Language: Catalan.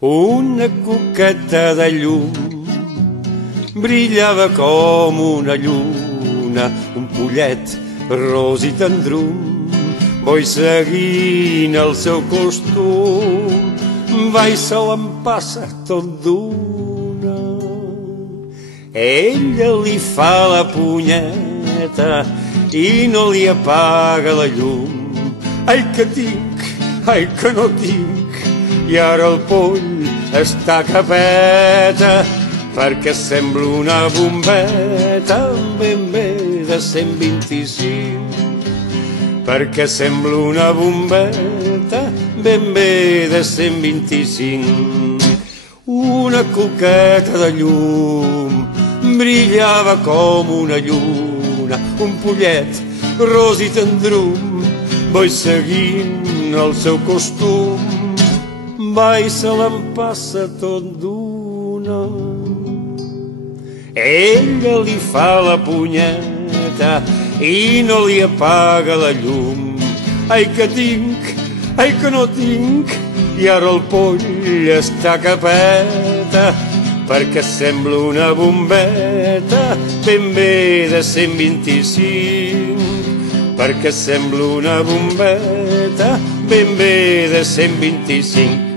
Una coqueta de llum brillava com una lluna, un pollet ros i tendrum, boi seguint el seu costum, va i se l'empassa tot d'una. Ella li fa la punyeta i no li apaga la llum. Ai que tinc, ai que no tinc, i ara el poll està que peta, perquè sembla una bombeta ben bé de 125. Perquè sembla una bombeta ben bé de 125. Una coqueta de llum brillava com una lluna, un pollet ros i tendrum, boi seguint el seu costum, va i se l'empassa tot d'una. Ella li fa la punyeta i no li apaga la llum. Ai que tinc, ai que no tinc, i ara el poll està que peta, perquè sembla una bombeta ben bé de 125. Perquè sembla una bombeta ben bé de 125.